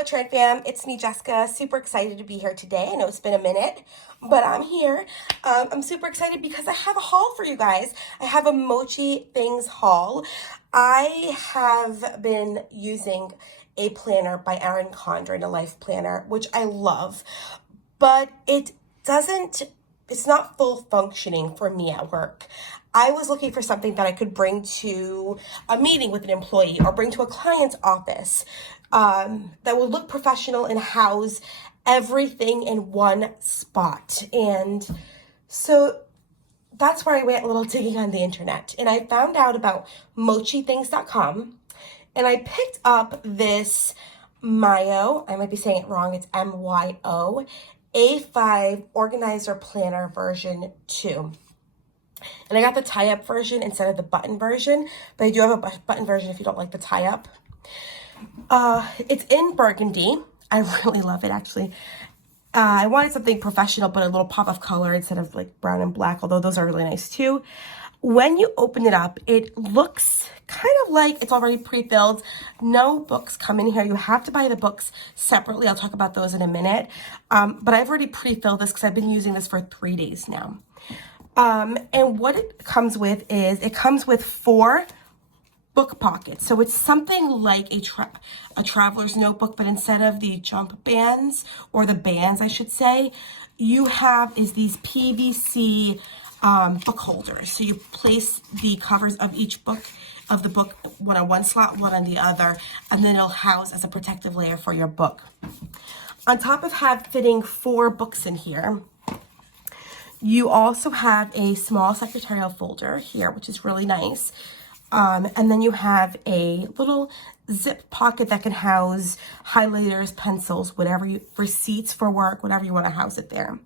Hello, Tran Fam. It's me, Jessica. Super excited to be here today. I know it's been a minute, but I'm here. I'm super excited because I have a haul for you guys. I have a Mochithings haul. I have been using a planner by Erin Condren, a life planner, which I love, but it's not full functioning for me at work. I was looking for something that I could bring to a meeting with an employee or bring to a client's office that would look professional and house everything in one spot. And so that's where I went a little digging on the internet, and I found out about mochithings.com, and I picked up this Myo, I might be saying it wrong, it's MYO, A5 Organizer Planner version 2. And I got the tie-up version instead of the button version, but I do have a button version if you don't like the tie-up. It's in burgundy. I really love it, actually. I wanted something professional, but a little pop of color instead of like brown and black, although those are really nice too. When you open it up, it looks kind of like it's already pre-filled. No books come in here. You have to buy the books separately. I'll talk about those in a minute. But I've already pre-filled this because I've been using this for 3 days now. And what it comes with is, it comes with 4 book pockets. So it's something like a traveler's notebook, but instead of the jump bands, or the bands I should say, you have these PVC book holders. So you place the covers of each book, of the book, one on one slot, one on the other, and then it'll house as a protective layer for your book. On top of fitting 4 books in here, you also have a small secretarial folder here, which is really nice. And then you have a little zip pocket that can house highlighters, pencils, receipts for work, whatever you want to house it there.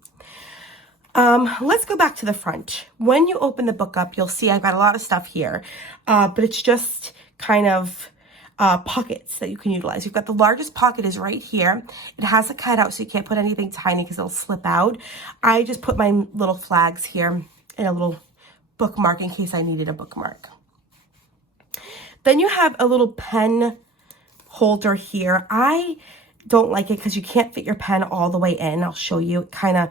Let's go back to the front. When you open the book up, you'll see I've got a lot of stuff here, but it's just kind of pockets that you can utilize. You've got the largest pocket is right here. It has a cutout, so you can't put anything tiny because it'll slip out. I just put my little flags here and a little bookmark in case I needed a bookmark. Then you have a little pen holder here. I don't like it because you can't fit your pen all the way in. I'll show you. It kind of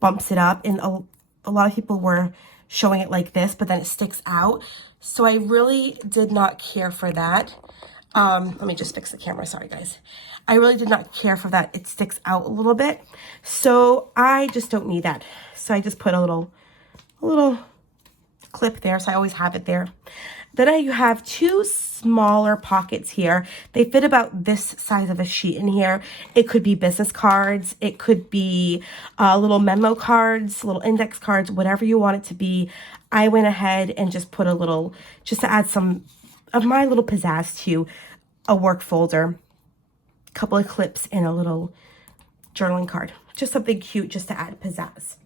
bumps it up, and a lot of people were showing it like this, but then it sticks out. So I really did not care for that. Let me just fix the camera. Sorry, guys. I really did not care for that. It sticks out a little bit. So I just don't need that. So I just put a little clip there. So I always have it there. Then you have 2 smaller pockets here. They fit about this size of a sheet in here. It could be business cards. It could be little memo cards, little index cards, whatever you want it to be. I went ahead and just put just to add some of my little pizzazz to a work folder, a couple of clips, and a little journaling card. Just something cute just to add pizzazz.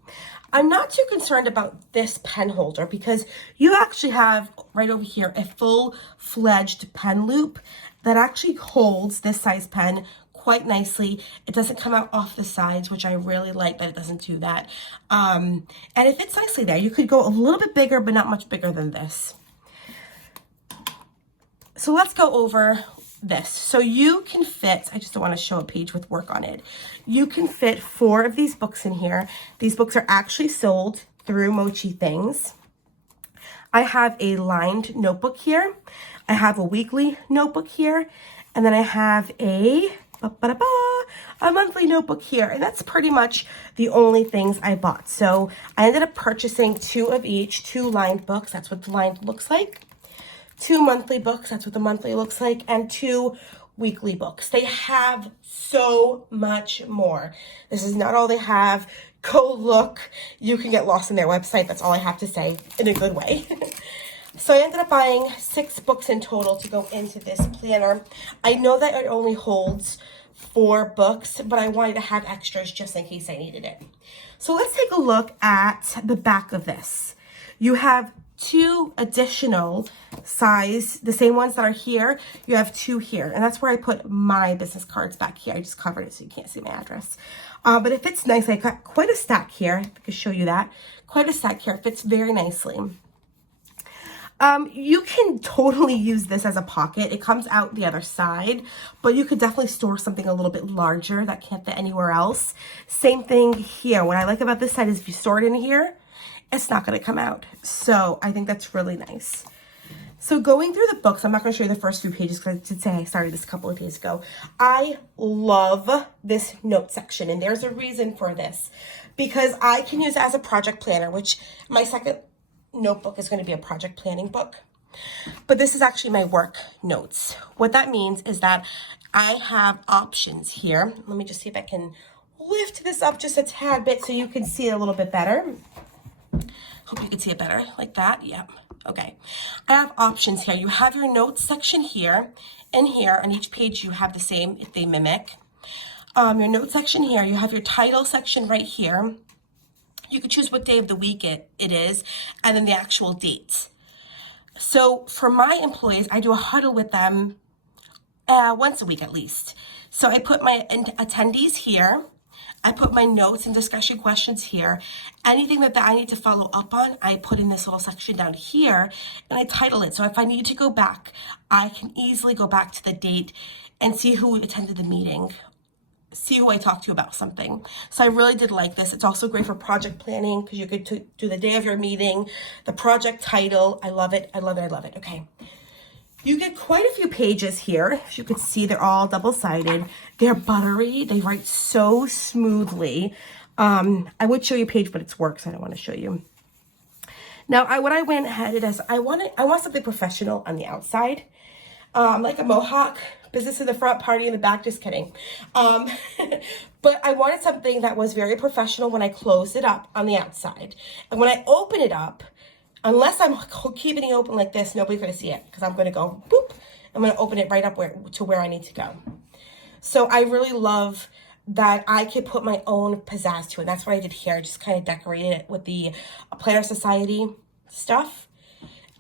I'm not too concerned about this pen holder because you actually have right over here a full-fledged pen loop that actually holds this size pen quite nicely. It doesn't come out off the sides, which I really like that it doesn't do that. And it fits nicely there. You could go a little bit bigger, but not much bigger than this. So let's go over this. So you can fit, I just don't want to show a page with work on it. You can fit 4 of these books in here. These books are actually sold through Mochithings. I have a lined notebook here. I have a weekly notebook here. And then I have a monthly notebook here. And that's pretty much the only things I bought. So I ended up purchasing 2 of each, 2 lined books. That's what the lined looks like. 2 monthly books, that's what the monthly looks like, and 2 weekly books. They have so much more. This is not all they have. Go look. You can get lost in their website. That's all I have to say, in a good way. So I ended up buying 6 books in total to go into this planner. I know that it only holds 4 books, but I wanted to have extras just in case I needed it. So let's take a look at the back of this. You have 2 additional size, the same ones that are here, you have 2 here. And that's where I put my business cards back here. I just covered it so you can't see my address. But it fits nicely. I got quite a stack here. I can show you that. Quite a stack here. It fits very nicely. You can totally use this as a pocket. It comes out the other side, but you could definitely store something a little bit larger that can't fit anywhere else. Same thing here. What I like about this side is if you store it in here, it's not going to come out. So I think that's really nice. So going through the books, I'm not going to show you the first few pages because I did say I started this a couple of days ago. I love this note section, and there's a reason for this. Because I can use it as a project planner, which my second notebook is going to be a project planning book. But this is actually my work notes. What that means is that I have options here. Let me just see if I can lift this up just a tad bit so you can see it a little bit better. Hope you can see it better like that. Yep. Okay. I have options here. You have your notes section here and here. On each page you have the same if they mimic. Your note section here. You have your title section right here. You can choose what day of the week it is, and then the actual date. So for my employees, I do a huddle with them once a week at least. So I put my attendees here. I put my notes and discussion questions here. Anything that I need to follow up on, I put in this little section down here, and I title it. So if I need to go back, I can easily go back to the date and see who attended the meeting, see who I talked to about something. So I really did like this. It's also great for project planning because you could do the day of your meeting, the project title. I love it. I love it. I love it. Okay. You get quite a few pages here. As you can see, they're all double-sided. They're buttery. They write so smoothly. I would show you a page, but it's work, so I don't want to show you. Now, what I went ahead is I want something professional on the outside, like a mohawk. Business in the front, party in the back, just kidding. But I wanted something that was very professional when I closed it up on the outside. And when I open it up, unless I'm keeping it open like this, nobody's gonna see it because I'm gonna go boop. I'm gonna open it right up to where I need to go. So I really love that I could put my own pizzazz to it. That's what I did here. I just kind of decorated it with the Planner Society stuff.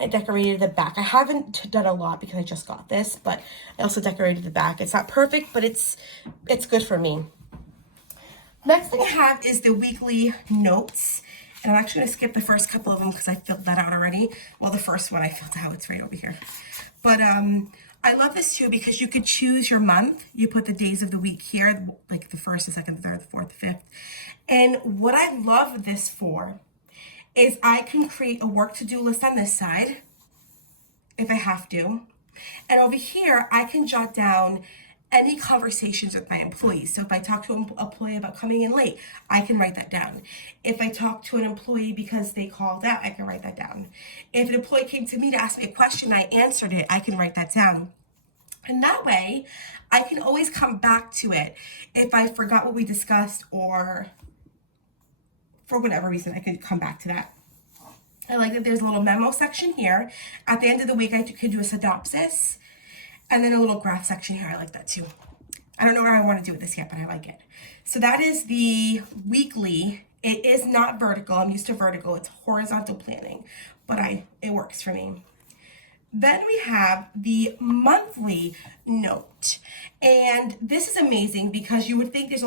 I decorated the back. I haven't done a lot because I just got this, but I also decorated the back. It's not perfect, but it's good for me. Next thing I have is the weekly notes. And I'm actually going to skip the first couple of them because I filled that out already. Well, the first one I filled out. It's right over here. But I love this too because you could choose your month. You put the days of the week here, like the 1st, the 2nd, the 3rd, the 4th, the 5th. And what I love this for is I can create a work to-do list on this side if I have to. And over here, I can jot down any conversations with my employees. So if I talk to an employee about coming in late, I can write that down. If I talk to an employee because they called out, I can write that down. If an employee came to me to ask me a question, I answered it, I can write that down. And that way, I can always come back to it if I forgot what we discussed or for whatever reason, I could come back to that. I like that there's a little memo section here. At the end of the week, I could do a synopsis and then a little graph section here. I like that too. I don't know what I want to do with this yet, but I like it. So that is the weekly. It is not vertical. I'm used to vertical. It's horizontal planning, but it works for me. Then we have the monthly note. And this is amazing because you would think it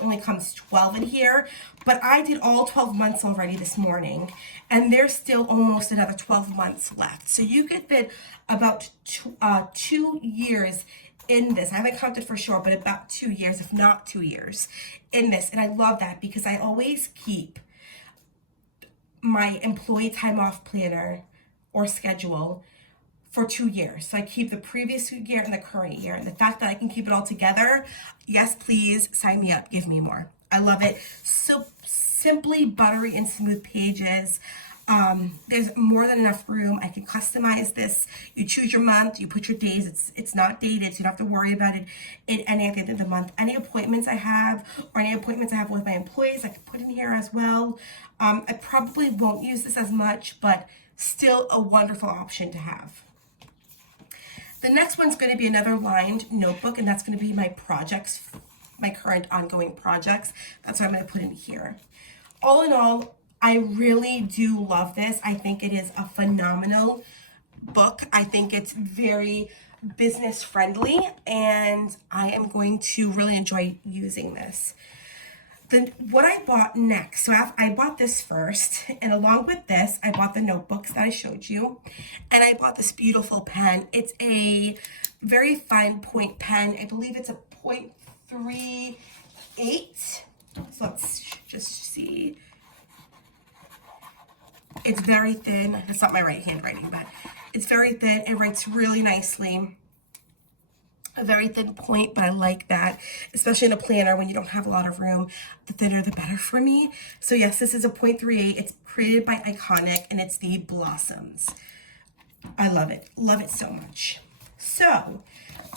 only comes 12 in here, but I did all 12 months already this morning, and there's still almost another 12 months left. So you could fit about 2 years in this. I haven't counted for sure, but about 2 years, if not 2 years in this. And I love that because I always keep my employee time off planner or schedule for 2 years. So I keep the previous year and the current year. And the fact that I can keep it all together, yes, please sign me up. Give me more. I love it. So simply buttery and smooth pages. There's more than enough room. I can customize this. You choose your month, you put your days. It's not dated, so you don't have to worry about it at the end of the month. Any appointments I have or any appointments I have with my employees, I can put in here as well. I probably won't use this as much, but still a wonderful option to have. The next one's going to be another lined notebook, and that's going to be my projects, my current ongoing projects. That's what I'm going to put in here. All in all, I really do love this. I think it is a phenomenal book. I think it's very business friendly, and I am going to really enjoy using this. Then what I bought next, so I bought this first, and along with this, I bought the notebooks that I showed you, and I bought this beautiful pen. It's a very fine point pen. I believe it's a 0.38. So let's just see. It's very thin. It's not my right handwriting, but it's very thin. It writes really nicely. A very thin point, but I like that, especially in a planner when you don't have a lot of room. The thinner, the better for me. So yes, this is a 0.38. It's created by Iconic, and it's the Blossoms. I love it so much. So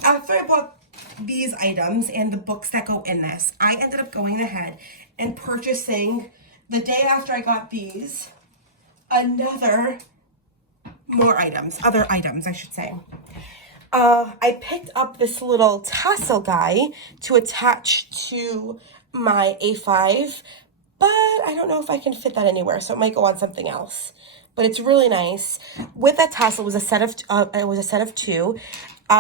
after I bought these items and the books that go in this, I ended up going ahead and purchasing, the day after I got these, other items, I should say. I picked up this little tassel guy to attach to my A5, but I don't know if I can fit that anywhere, so it might go on something else. But it's really nice. With that tassel, it was a set of two.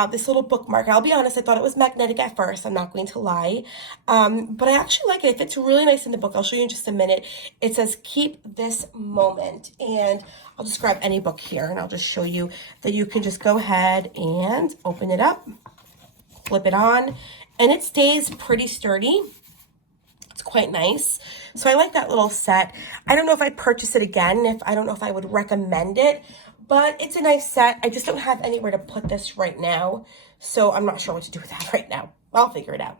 This little bookmark, I'll be honest, I thought it was magnetic at first, I'm not going to lie. But I actually like it. It fits really nice in the book. I'll show you in just a minute. It says, keep this moment. And I'll just grab any book here, and I'll just show you that you can just go ahead and open it up, flip it on, and it stays pretty sturdy. It's quite nice. So I like that little set. I don't know if I'd purchase it again. I don't know if I would recommend it, but it's a nice set. I just don't have anywhere to put this right now, so I'm not sure what to do with that right now. I'll figure it out.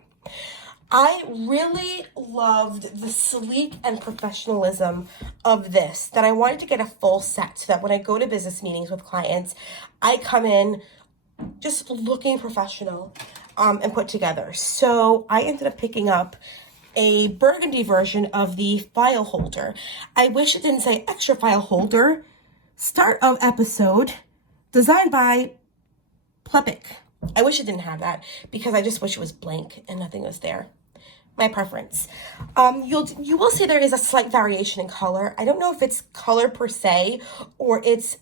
I really loved the sleek and professionalism of this, that I wanted to get a full set so that when I go to business meetings with clients, I come in just looking professional and put together. So I ended up picking up a burgundy version of the file holder. I wish it didn't say extra file holder, start of episode, designed by Plebic. I wish it didn't have that, because I just wish it was blank and nothing was there. My preference. You will see there is a slight variation in color. I don't know if it's color per se or it's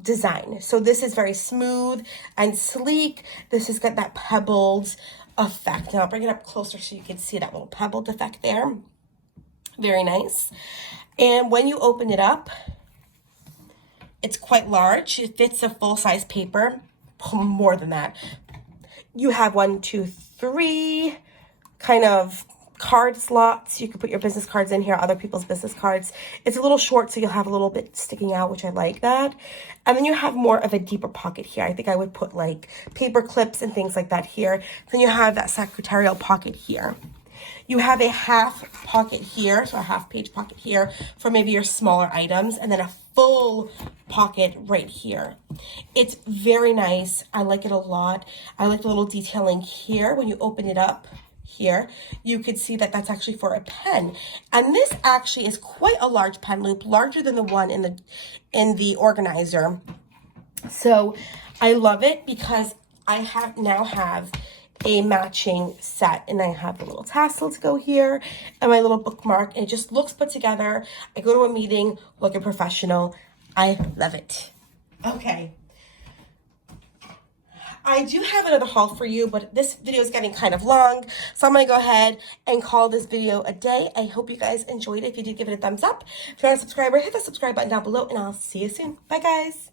design. So this is very smooth and sleek. This has got that pebbled effect. And I'll bring it up closer so you can see that little pebbled effect there. Very nice. And when you open it up, it's quite large. It fits a full-size paper. More than that. You have 1, 2, 3 kind of card slots. You can put your business cards in here, other people's business cards. It's a little short, so you'll have a little bit sticking out, which I like that. And then you have more of a deeper pocket here. I think I would put like paper clips and things like that here. Then you have that secretarial pocket here. You have a half pocket here, so a half page pocket here for maybe your smaller items, and then a full pocket right here. It's very nice. I like it a lot. I like the little detailing here. When you open it up here, you could see that that's actually for a pen. And this actually is quite a large pen loop, larger than the one in the organizer. So I love it because I now have a matching set, and I have the little tassel to go here and my little bookmark, and it just looks put together. I go to a meeting looking professional. I love it. Okay, I do have another haul for you, but this video is getting kind of long, so I'm gonna go ahead and call this video a day. I hope you guys enjoyed it. If you did, give it a thumbs up. If you're not a subscriber, hit the subscribe button down below, and I'll see you soon. Bye guys.